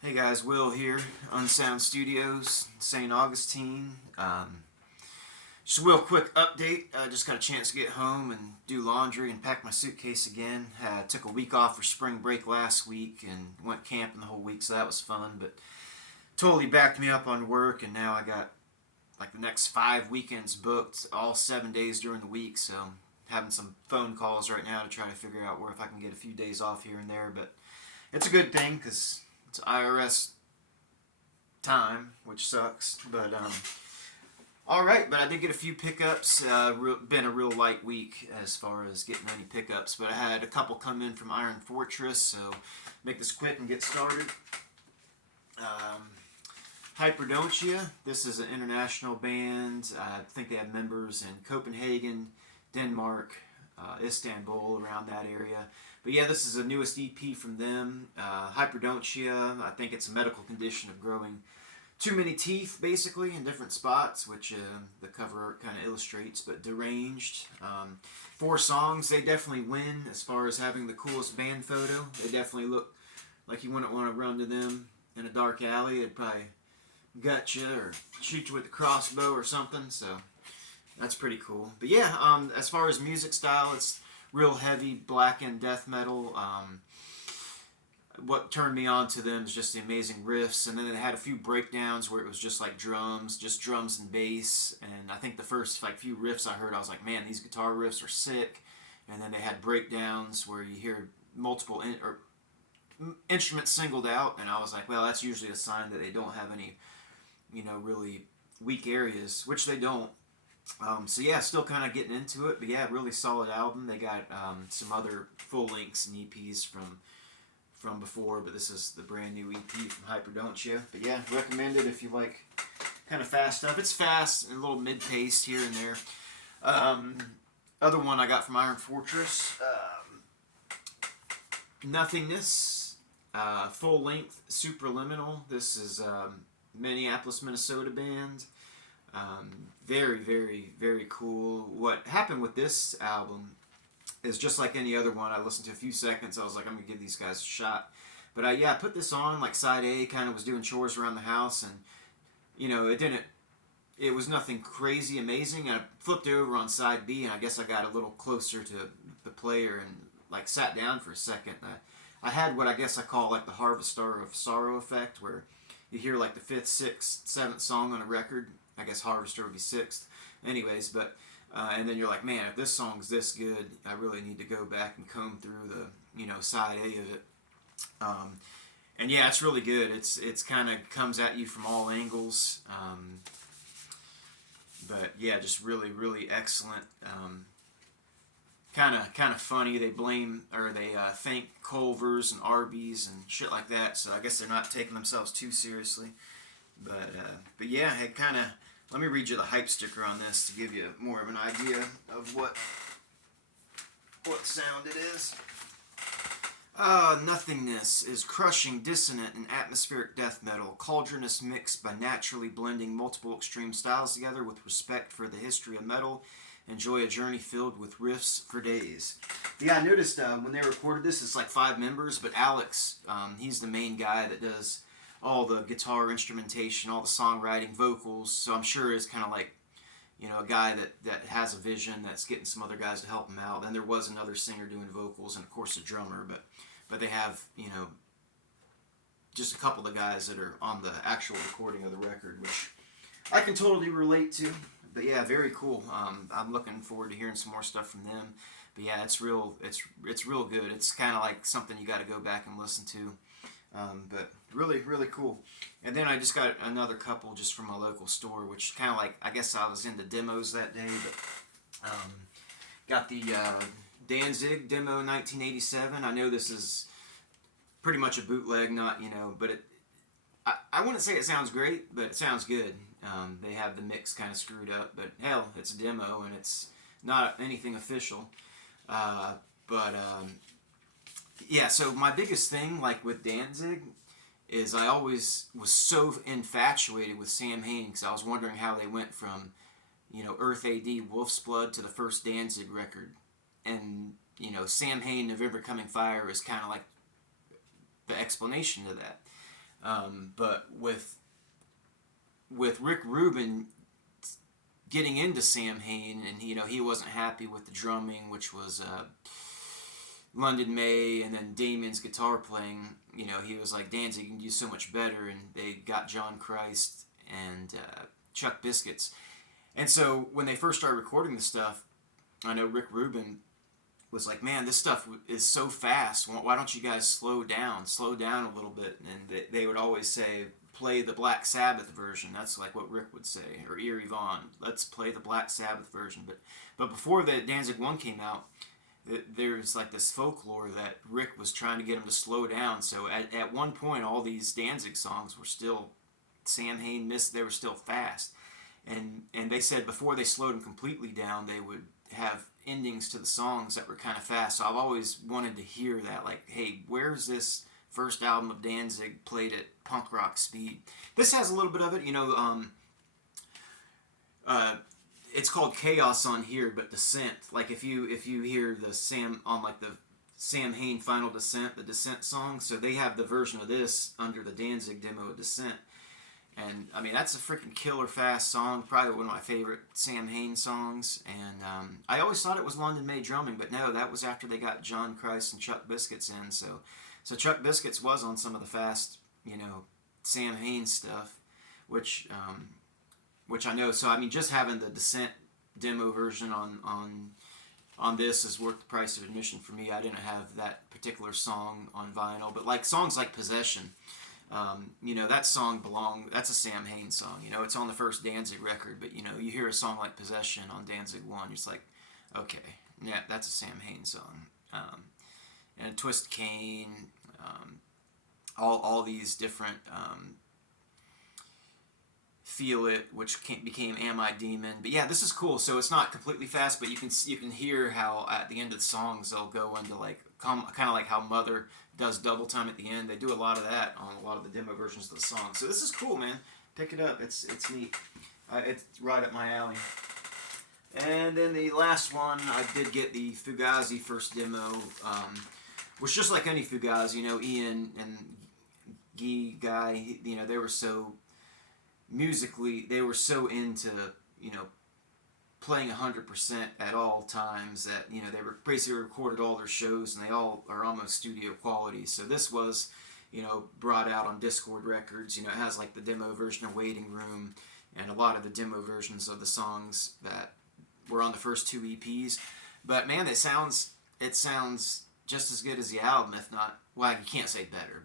Hey guys, Will here, Unsound Studios, St. Augustine. Just a real quick update. I just got a chance to get home and do laundry and pack my suitcase again. Took a week off for spring break last week and went camping the whole week, so that was fun. But totally backed me up on work, and now I got like the next 5 weekends booked, all 7 days during the week. So having some phone calls right now to try to figure out where if I can get a few days off here and there. But it's a good thing because it's IRS time, which sucks. But all right. But I did get a few pickups. Been a real light week as far as getting any pickups. But I had a couple come in from Iron Fortress, so make this quick and get started. Um, Hyperdontia. This is an international band. I think they have members in Copenhagen, Denmark, Istanbul, around that area. But yeah, this is the newest EP from them. Hyperdontia. I think it's a medical condition of growing too many teeth, basically, in different spots, which the cover art kind of illustrates. But deranged. 4 songs. They definitely win as far as having the coolest band photo. They definitely look like you wouldn't want to run to them in a dark alley. It'd probably gut you or shoot you with a crossbow or something. So that's pretty cool. But yeah, as far as music style, it's real heavy black and death metal. What turned me on to them is just the amazing riffs, and then they had a few breakdowns where it was just like just drums and bass. And I think the first like few riffs I heard, I was like, man, these guitar riffs are sick. And then they had breakdowns where you hear multiple instruments singled out, and I was like, well, that's usually a sign that they don't have any, really weak areas, which they don't. So yeah, still kind of getting into it, but yeah, really solid album. They got some other full lengths and EPs from before, but this is the brand new EP from Hyperdontia. But yeah, recommend it if you like kind of fast stuff. It's fast and a little mid-paced here and there. Other one I got from Iron Fortress, Nothingness, full length, Superliminal. This is Minneapolis, Minnesota band. Very, very, very cool. What happened with this album is just like any other one. I listened to a few seconds. I was like, I'm gonna give these guys a shot. But I put this on like side A. Kind of was doing chores around the house, and it didn't. It was nothing crazy amazing. I flipped over on side B, and I guess I got a little closer to the player and like sat down for a second. I had what I guess I call like the Harvestar of Sorrow effect, where you hear like the fifth, sixth, seventh song on a record. I guess Harvester would be sixth. Anyways, but and then you're like, man, if this song's this good, I really need to go back and comb through the side A of it. And yeah, it's really good. It's kind of comes at you from all angles. But yeah, just really really excellent. Kind of funny. They blame or they thank Culver's and Arby's and shit like that. So I guess they're not taking themselves too seriously. But yeah, it kind of. Let me read you the hype sticker on this to give you more of an idea of what sound it is. Nothingness is crushing, dissonant, and atmospheric death metal, cauldronous mix by naturally blending multiple extreme styles together with respect for the history of metal. Enjoy a journey filled with riffs for days. Yeah, I noticed when they recorded this, it's like 5 members, but Alex, he's the main guy that does all the guitar instrumentation, all the songwriting, vocals. So I'm sure it's kind of like, a guy that has a vision that's getting some other guys to help him out. Then there was another singer doing vocals and of course a drummer, but they have, just a couple of the guys that are on the actual recording of the record, which I can totally relate to. But yeah, very cool. I'm looking forward to hearing some more stuff from them. But yeah, it's real good. It's kind of like something you got to go back and listen to. But really, really cool. And then I just got another couple just from my local store, which kind of like, I guess I was into demos that day, but got the Danzig demo 1987. I know this is pretty much a bootleg, not, but I wouldn't say it sounds great, but it sounds good. They have the mix kind of screwed up, but hell, it's a demo and it's not anything official. But yeah, so my biggest thing, like with Danzig, is I always was so infatuated with Sam Hain because I was wondering how they went from, Earth AD, Wolf's Blood to the first Danzig record. And, Sam Hain, November Coming Fire is kind of like the explanation to that. But with Rick Rubin getting into Samhain, and he wasn't happy with the drumming, which was London May, and then Damien's guitar playing. He was like, Danzig can do so much better, and they got John Christ and Chuck Biscuits. And so when they first started recording the stuff, I know Rick Rubin was like, man, this stuff is so fast. Why don't you guys slow down a little bit? And they would always say, play the Black Sabbath version. That's like what Rick would say, or Eerie Von. Let's play the Black Sabbath version. But before the Danzig 1 came out, there's like this folklore that Rick was trying to get him to slow down. So at one point, all these Danzig songs were still Samhain Mist. They were still fast, and they said before they slowed them completely down, they would have endings to the songs that were kind of fast. So I've always wanted to hear that, like, hey, where's this first album of Danzig played at punk rock speed? This has a little bit of it, it's called Chaos on here, but Descent. Like if you hear the Samhain Final Descent, the Descent song, so they have the version of this under the Danzig demo of Descent. And I mean, that's a freaking killer fast song, probably one of my favorite Samhain songs. And I always thought it was London May drumming, but no, that was after they got John Christ and Chuck Biscuits in. So Chuck Biscuits was on some of the fast, Samhain stuff, which I know. So I mean, just having the Descent demo version on this is worth the price of admission for me. I didn't have that particular song on vinyl, but like songs like Possession. That song that's a Samhain song. It's on the first Danzig record, but you hear a song like Possession on Danzig 1, it's like, okay, yeah, that's a Samhain song. And Twist Cane, all these different, Feel It, which became Am I Demon. But yeah, this is cool. So it's not completely fast, but you can hear how at the end of the songs they'll go into like kind of like how Mother does double time at the end. They do a lot of that on a lot of the demo versions of the song. So this is cool, man. Pick it up. It's neat. It's right up my alley. And then the last one, I did get the Fugazi first demo, which just like any Fugazi, Ian and Guy, they were so musically, they were so into, playing 100% at all times that, they were basically recorded all their shows and they all are almost studio quality. So this was, brought out on Discord Records. It has like the demo version of Waiting Room and a lot of the demo versions of the songs that were on the first 2 EPs. But man, it sounds just as good as the album, if not, well, you can't say better,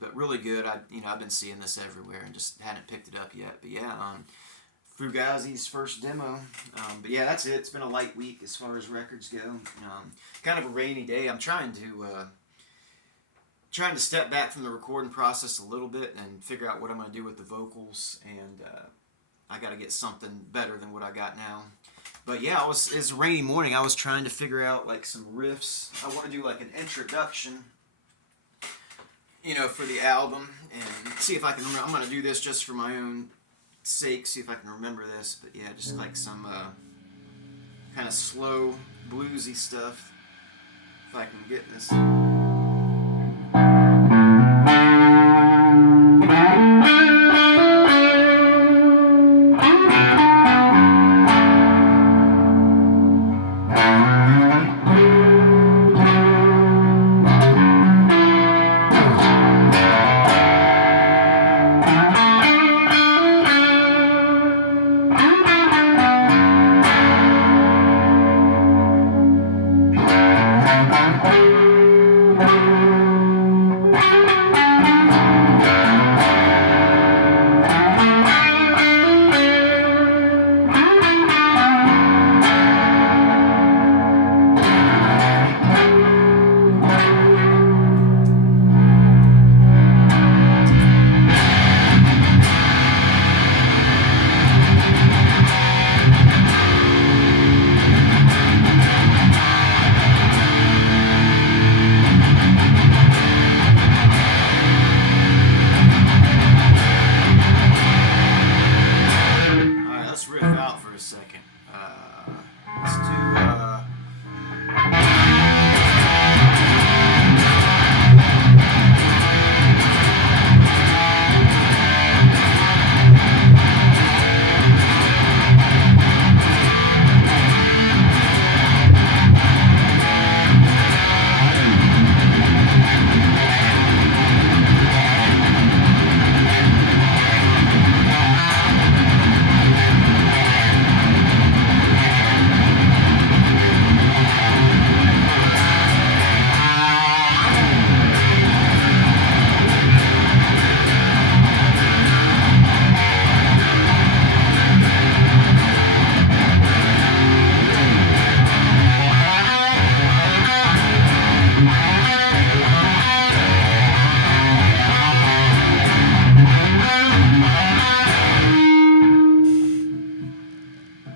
but really good. I've been seeing this everywhere and just hadn't picked it up yet. But yeah, Fugazi's first demo. But yeah, that's it. It's been a light week as far as records go. Kind of a rainy day. I'm trying to step back from the recording process a little bit and figure out what I'm going to do with the vocals, and I got to get something better than what I got now. But yeah, it's a rainy morning. I was trying to figure out like some riffs. I want to do like an introduction, for the album, and see if I can remember. I'm going to do this just for my own sake, see if I can remember this. But yeah, just like some kind of slow, bluesy stuff. If I can get this.